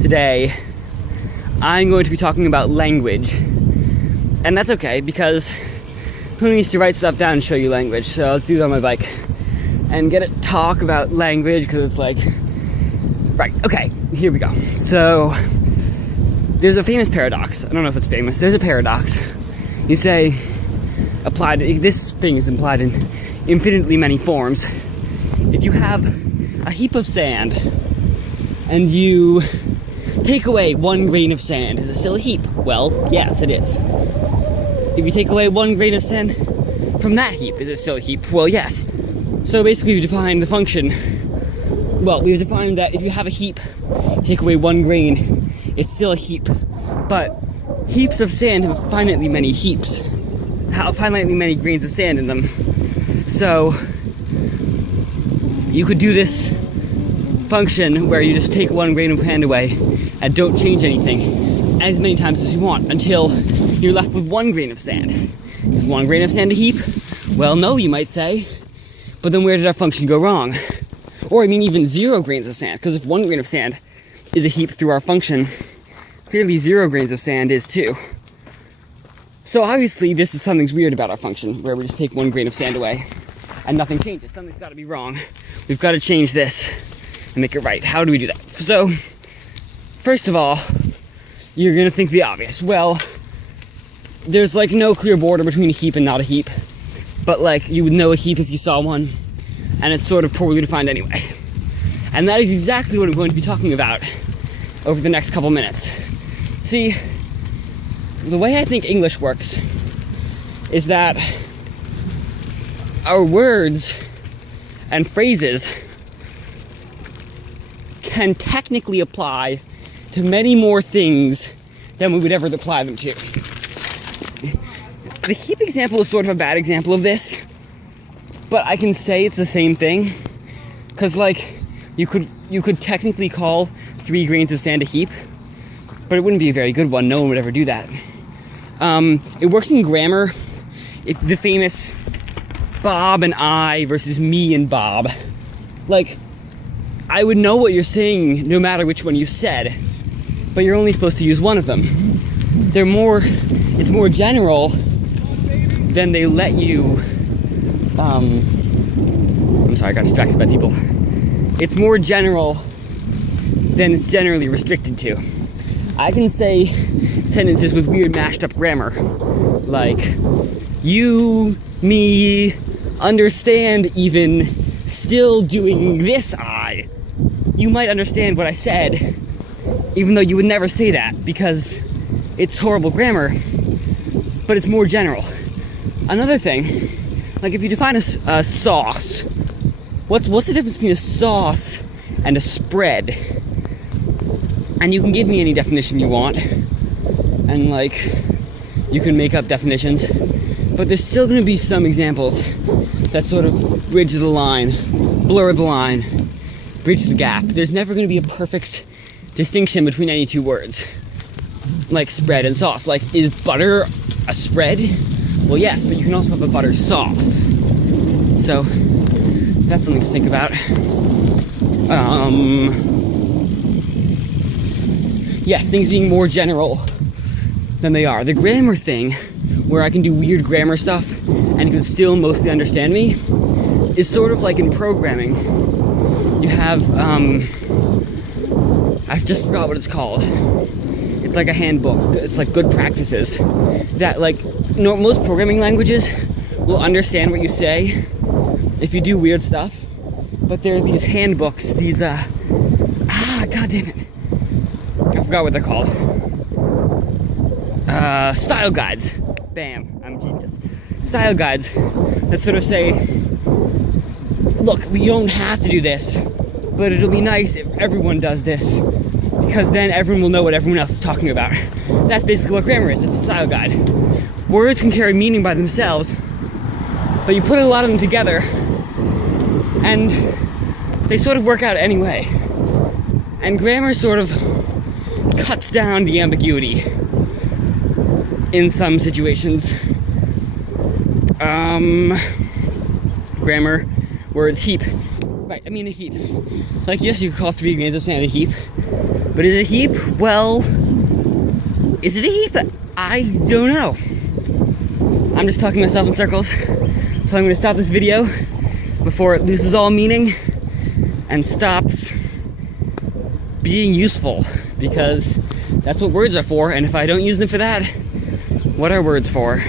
Today, I'm going to be talking about language. And that's okay, because who needs to write stuff down and show you language? So let's do that on my bike. And get it talk about language, because it's like... Right, okay, here we go. So, there's a famous paradox. I don't know if it's famous. There's a paradox. You say, this thing is implied in infinitely many forms. If you have a heap of sand, and you take away 1 grain of sand, is it still a heap? Well, yes, it is. If you take away 1 grain of sand from that heap, is it still a heap? Well, yes. So basically, we've defined the function. Well, we've defined that if you have a heap, take away 1 grain, it's still a heap. But heaps of sand have finitely many heaps, have finitely many grains of sand in them. So you could do this function where you just take 1 grain of sand away and don't change anything as many times as you want until you're left with 1 grain of sand. Is 1 grain of sand a heap? Well, no, you might say. But then where did our function go wrong? Or I mean even 0 grains of sand, because if 1 grain of sand is a heap through our function, clearly 0 grains of sand is too. So obviously this is something's weird about our function, where we just take 1 grain of sand away and nothing changes. Something's got to be wrong. We've got to change this and make it right. How do we do that? So, first of all, you're going to think the obvious. Well, there's like no clear border between a heap and not a heap. But like, you would know a heap if you saw one, and it's sort of poorly defined anyway. And that is exactly what I'm going to be talking about over the next couple minutes. See, the way I think English works is that our words and phrases can technically apply to many more things than we would ever apply them to. The heap example is sort of a bad example of this, but I can say it's the same thing, because like you could technically call 3 grains of sand a heap, but it wouldn't be a very good one. No one would ever do that. It works in grammar. It's the famous Bob and I versus me and Bob. Like, I would know what you're saying no matter which one you said, but you're only supposed to use one of them. It's more general than they let you, I'm sorry, I got distracted by people. It's more general than it's generally restricted to. I can say sentences with weird mashed up grammar, like, you, me, understand even, still doing this I. You might understand what I said, even though you would never say that, because it's horrible grammar, but it's more general. Another thing, like if you define a sauce, what's the difference between a sauce and a spread? And you can give me any definition you want, and like, you can make up definitions, but there's still going to be some examples that sort of bridge the line, blur the line, bridge the gap. There's never going to be a perfect distinction between any two words, like spread and sauce. Like, is butter a spread? Well, yes, but you can also have a butter sauce. So, that's something to think about. Yes, things being more general than they are. The grammar thing, where I can do weird grammar stuff and you can still mostly understand me, is sort of like in programming. You have, I just forgot what it's called. It's like a handbook. It's like good practices that, like, most programming languages will understand what you say if you do weird stuff. But there are these handbooks, these, god damn it. I forgot what they're called. Style guides. Bam, I'm a genius. Style guides that sort of say, look, we don't have to do this, but it'll be nice if everyone does this, because then everyone will know what everyone else is talking about. That's basically what grammar is. It's a style guide. Words can carry meaning by themselves, but you put a lot of them together, and they sort of work out anyway. And grammar sort of cuts down the ambiguity in some situations. Grammar, words, heap. Right, I mean a heap. Like, yes, you could call 3 grains of sand a heap. But is it a heap? Well, is it a heap? I don't know. I'm just talking myself in circles. So I'm going to stop this video before it loses all meaning and stops being useful. Because that's what words are for. And if I don't use them for that, what are words for?